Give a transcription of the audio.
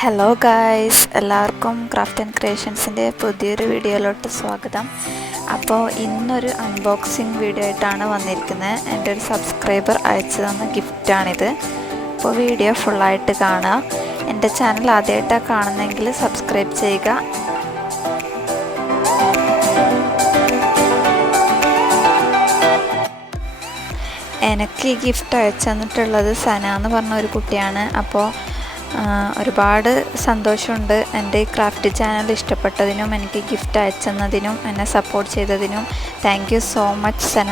Hello guys, എല്ലാവർക്കും craft and ക്രിയേഷൻസിൻ്റെ പുതിയൊരു വീഡിയോയിലോട്ട് സ്വാഗതം. അപ്പോൾ ഇന്നൊരു അൺബോക്സിങ് വീഡിയോ ആയിട്ടാണ് വന്നിരിക്കുന്നത്. എൻ്റെ ഒരു സബ്സ്ക്രൈബർ അയച്ചു തന്ന ഗിഫ്റ്റാണിത്. അപ്പോൾ വീഡിയോ ഫുള്ളായിട്ട് കാണുക. എൻ്റെ ചാനൽ ആദ്യമായിട്ടാണ് കാണുന്നതെങ്കിൽ സബ്സ്ക്രൈബ് ചെയ്യുക. എനിക്ക് ഈ ഗിഫ്റ്റ് അയച്ചു തന്നിട്ടുള്ളത് സന എന്ന് പറഞ്ഞ ഒരു കുട്ടിയാണ്. അപ്പോൾ ഒരുപാട് സന്തോഷമുണ്ട് എൻ്റെ ഈ ക്രാഫ്റ്റ് ചാനൽ ഇഷ്ടപ്പെട്ടതിനും എനിക്ക് ഗിഫ്റ്റ് അയച്ചതിനും എന്നെ സപ്പോർട്ട് ചെയ്തതിനും. Thank you so much Sana.